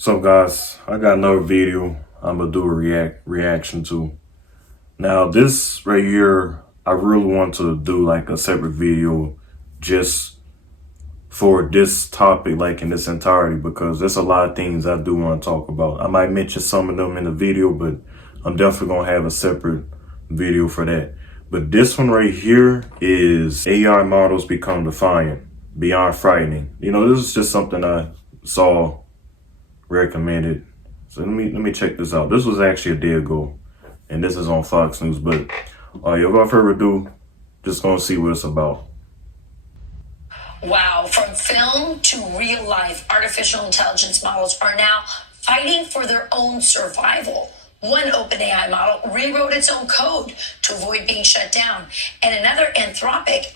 So guys, I got another video I'm gonna do a reaction to. Now this right here, I really want to do like a separate video just for this topic, like in its entirety, because there's a lot of things I do want to talk about. I might mention some of them in the video, but I'm definitely gonna have a separate video for that. But this one right here is AI models become defiant, beyond frightening. You know, this is just something I saw recommended. So let me check this out. This was actually a day ago, and this is on Fox News. But without further ado, just gonna see what it's about. Wow, from film to real life, artificial intelligence models are now fighting for their own survival. One OpenAI model rewrote its own code to avoid being shut down, and Anthropic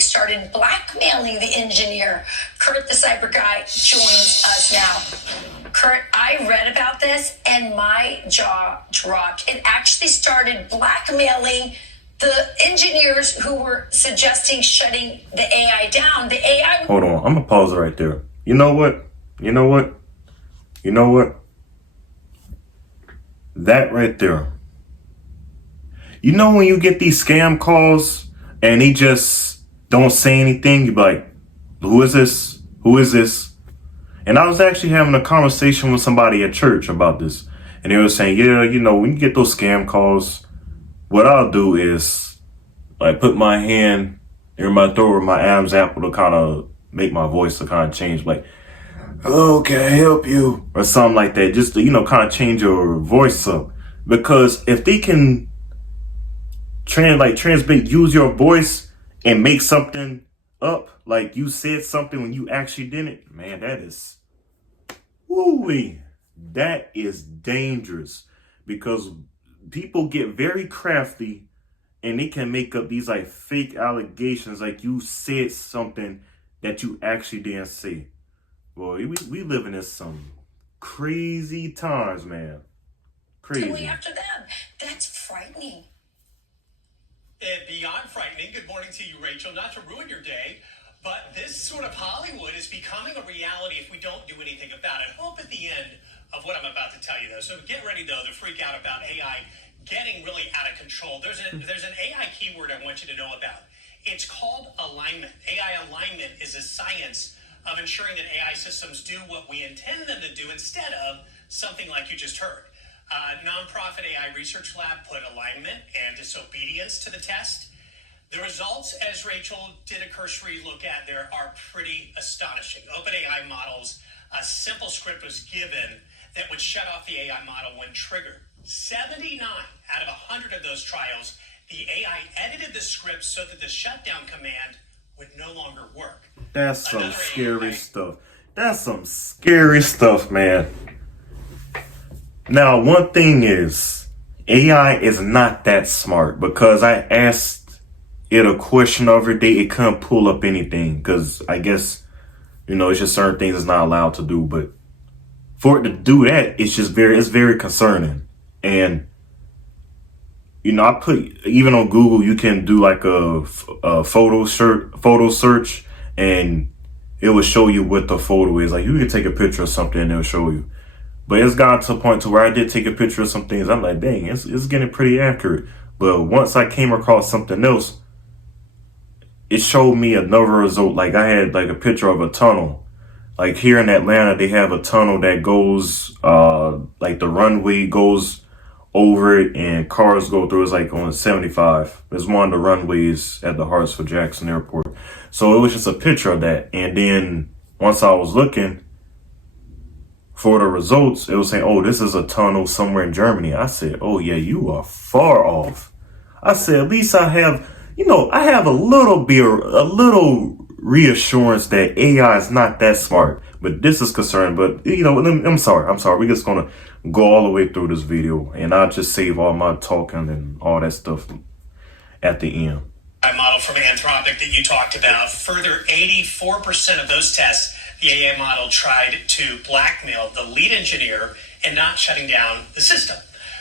started blackmailing the engineer. Kurt, the cyber guy, joins us now. Kurt, I read about this and my jaw dropped. It actually started blackmailing the engineers who were suggesting shutting the AI down. The AI... Hold on, I'm gonna pause it right there. You know what? That right there. You know when you get these scam calls and they just don't say anything, you be like, who is this? Who is this? And I was actually having a conversation with somebody at church about this. And they were saying, yeah, you know, when you get those scam calls, what I'll do is like put my hand in my throat with my Adam's apple to kind of make my voice to kind of change, like, hello, can I help you? Or something like that, just to, you know, kind of change your voice up. Because if they can transmit, use your voice and make something up, like you said something when you actually didn't, man, that is, woo-wee, that is dangerous. Because people get very crafty and they can make up these like fake allegations, like you said something that you actually didn't say. Boy, we living in some crazy times, man. Crazy. After them. That's frightening. And beyond frightening, good morning to you, Rachel. Not to ruin your day, but this sort of Hollywood is becoming a reality if we don't do anything about it. Hope at the end of what I'm about to tell you, though. So get ready, though, to freak out about AI getting really out of control. There's an AI keyword I want you to know about. It's called alignment. AI alignment is a science of ensuring that AI systems do what we intend them to do instead of something like you just heard. Nonprofit AI research lab put alignment and disobedience to the test. The results, as Rachel did a cursory look at there, are pretty astonishing. OpenAI models, a simple script was given that would shut off the AI model when triggered. 79 out of 100 of those trials, the AI edited the script so that the shutdown command would no longer work. That's some scary stuff. That's some scary stuff, man. Now, one thing is, AI is not that smart, because I asked it a question the other day, it couldn't pull up anything, because I guess, you know, it's just certain things it's not allowed to do. But for it to do that, it's very concerning. And, you know, I put, even on Google, you can do like a photo search, and it will show you what the photo is. Like, you can take a picture of something and it'll show you. But it's gotten to a point to where I did take a picture of some things. I'm like, dang, it's getting pretty accurate. But once I came across something else, it showed me another result. Like, I had like a picture of a tunnel. Like here in Atlanta, they have a tunnel that goes, like the runway goes over it and cars go through. It's like on 75. It's one of the runways at the Hartsfield-Jackson Airport. So it was just a picture of that. And then once I was looking for the results, it was saying, oh, this is a tunnel somewhere in Germany. I said, oh yeah, you are far off. I said, at least I have, you know, I have a little reassurance that AI is not that smart. But this is concerning. But, you know, I'm sorry. We're just going to go all the way through this video, and I'll just save all my talking and all that stuff at the end. Model from Anthropic that you talked about, further 84% of those tests, the AI model tried to blackmail the lead engineer and not shutting down the system.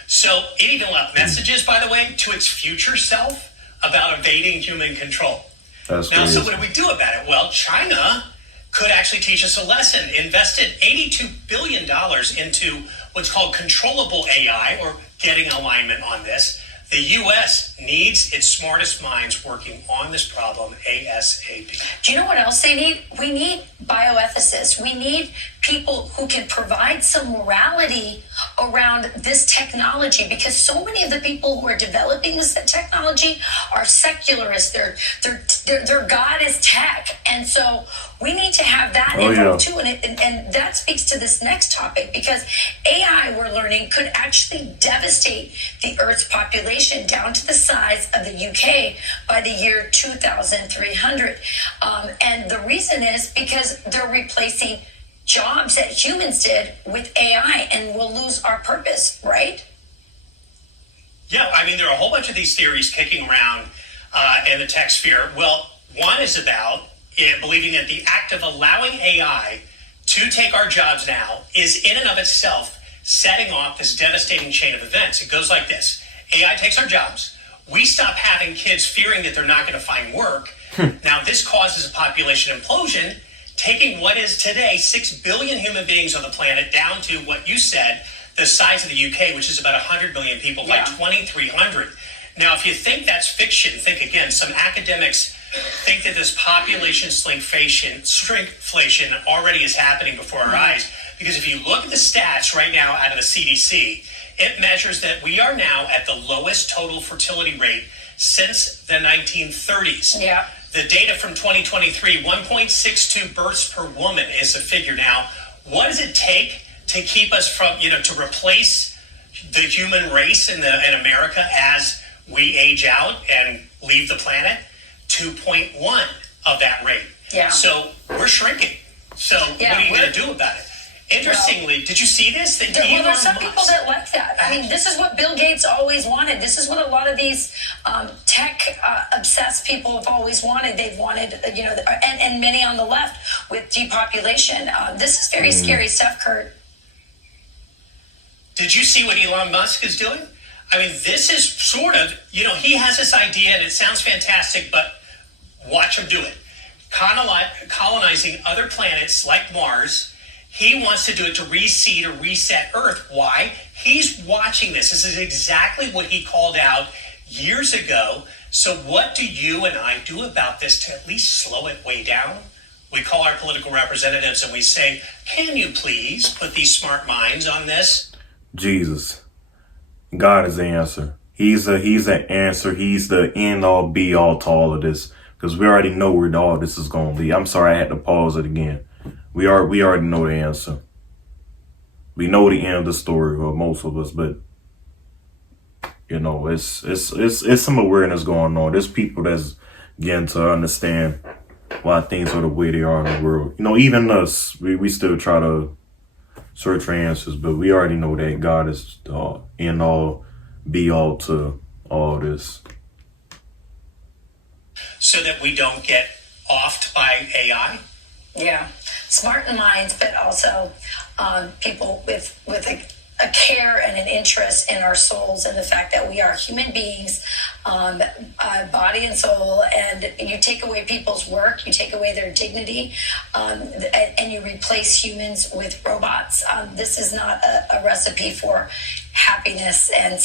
So it even left messages, by the way, to its future self about evading human control. That's now, crazy. so what do we do about it? Well, China could actually teach us a lesson. Invested $82 billion into what's called controllable AI, or getting alignment on this. The U.S. needs its smartest minds working on this problem ASAP. Do you know what else they need? We need bioethicists. We need people who can provide some morality around this technology, because so many of the people who are developing this technology are secularists. Their God is tech. And so we need to have that involved too. And that speaks to this next topic, because AI, we're learning, could actually devastate the Earth's population down to the size of the UK by the year 2300. And the reason is because they're replacing jobs that humans did with AI, and we'll lose our purpose, right? Yeah, I mean, there are a whole bunch of these theories kicking around in the tech sphere. Well, one is about believing that the act of allowing AI to take our jobs now is in and of itself setting off this devastating chain of events. It goes like this. AI takes our jobs. We stop having kids fearing that they're not going to find work. Now, this causes a population implosion, taking what is today 6 billion human beings on the planet down to what you said, the size of the UK, which is about 100 million people by 2300. Now, if you think that's fiction, think again. Some academics think that this population shrinkflation already is happening before our eyes. Because if you look at the stats right now out of the CDC, it measures that we are now at the lowest total fertility rate since the 1930s. Yeah. The data from 2023, 1.62 births per woman is the figure now. What does it take to keep us from, to replace the human race in America as we age out and leave the planet? 2.1 of that rate. Yeah. So we're shrinking. So what are you going to do about it? Interestingly, did you see this? Well, there's some people that like that. I mean, this is what Bill Gates always wanted. This is what a lot of these tech-obsessed people have always wanted. They've wanted, and many on the left with depopulation. This is very scary stuff, Kurt. Did you see what Elon Musk is doing? I mean, this is sort of, he has this idea and it sounds fantastic, but watch him do it. Colonizing other planets like Mars. He wants to do it to reseed or reset Earth. Why? He's watching this. This is exactly what he called out years ago. So what do you and I do about this to at least slow it way down? We call our political representatives and we say, can you please put these smart minds on this? Jesus. God is the answer. He's the answer. He's the end all be all to all of this. Because we already know where all this is going to lead. I'm sorry I had to pause it again. We already know the answer. We know the end of the story, or most of us, but it's some awareness going on. There's people that's getting to understand why things are the way they are in the world. Even us, we still try to search for answers, but we already know that God is the end all be all to all this. So that we don't get offed by AI? Yeah, smart in minds, but also people with a care and an interest in our souls and the fact that we are human beings, body and soul. And you take away people's work, you take away their dignity, and you replace humans with robots. This is not a recipe for happiness and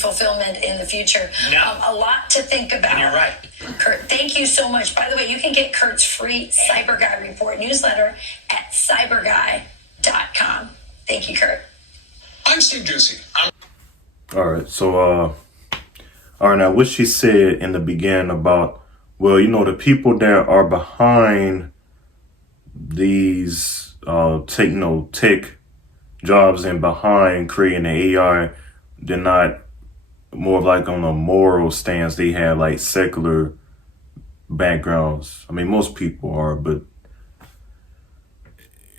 fulfillment in the future. No. A lot to think about. And you're right. Kurt, thank you so much. By the way, you can get Kurt's free Cyber Guy Report newsletter at cyberguy.com. Thank you, Kurt. I'm Steve Ducey. All right. So, all right. Now, what she said in the beginning about, the people that are behind these tech jobs and behind creating the AI, they're not more of like on a moral stance. They have like secular backgrounds. I mean, most people are, but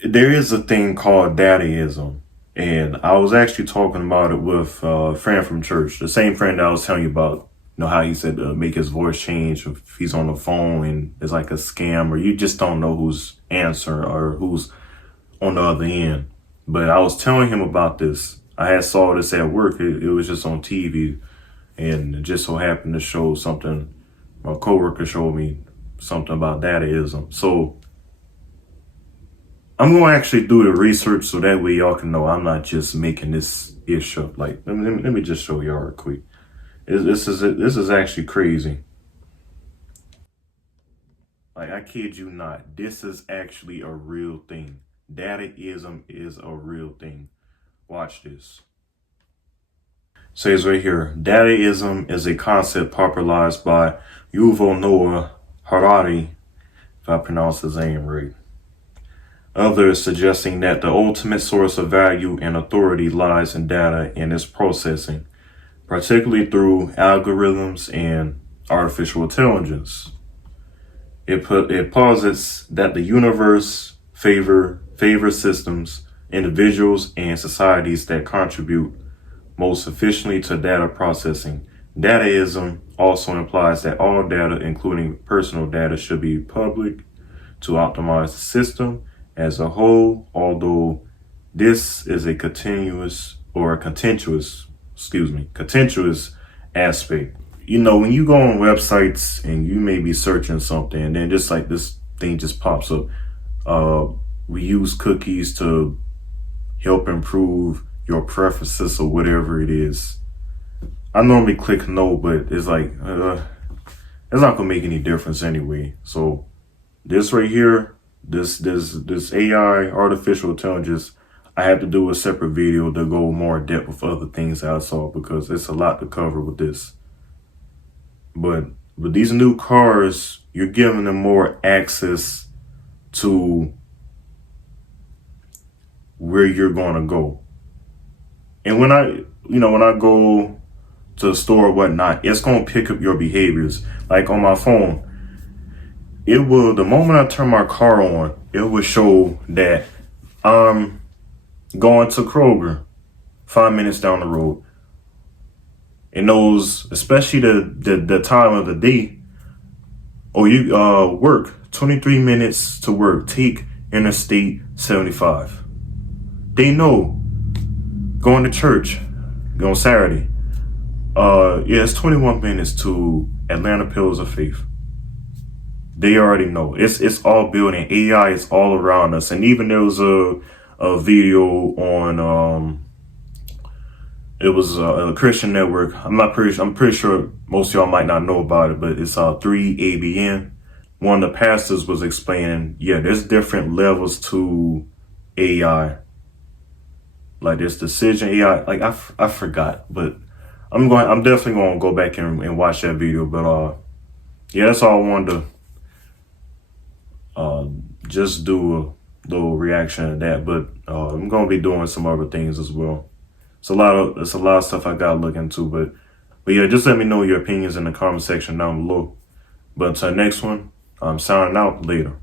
there is a thing called daddyism. And I was actually talking about it with a friend from church, the same friend that I was telling you about, how he said to make his voice change if he's on the phone and it's like a scam, or you just don't know who's answering or who's on the other end. But I was telling him about this. I had saw this at work. It was just on TV, and it just so happened to show something. My coworker showed me something about daddyism. So I'm going to actually do the research so that way y'all can know I'm not just making this ish up. Like, let me just show y'all real quick. This is actually crazy. Like, I kid you not. This is actually a real thing. Dadaism is a real thing. Watch this. Says right here, Dadaism is a concept popularized by Yuval Noah Harari, if I pronounce his name right. Others suggesting that the ultimate source of value and authority lies in data and its processing, particularly through algorithms and artificial intelligence. It posits that the universe favors systems, individuals, and societies that contribute most efficiently to data processing. Dataism also implies that all data, including personal data, should be public to optimize the system as a whole, although this is a contentious aspect. You know, when you go on websites and you may be searching something and then just like this thing just pops up, we use cookies to help improve your preferences or whatever it is. I normally click no, but it's like, it's not gonna make any difference anyway. So this right here, this AI, artificial intelligence, I had to do a separate video to go more in depth with other things that I saw because it's a lot to cover with this. But with these new cars, you're giving them more access to where you're going to go. And when I go to the store or whatnot, it's going to pick up your behaviors. Like on my phone, the moment I turn my car on, it will show that I'm going to Kroger 5 minutes down the road. It knows, especially the time of the day. Or you work 23 minutes to work. Take Interstate 75. They know going to church on Saturday. It's 21 minutes to Atlanta Pillars of Faith. They already know. It's all building. AI is all around us. And even there was a video on it was a Christian network. I'm pretty sure most of y'all might not know about it, but it's 3ABN. One of the pastors was explaining, there's different levels to AI. Like there's decision AI. Like I forgot, but I'm definitely gonna go back and watch that video. But that's all I wanted to just do a little reaction to that. But I'm gonna be doing some other things as well. It's a lot of stuff I gotta look into, but just let me know your opinions in the comment section down below. But until next one, I'm signing out later.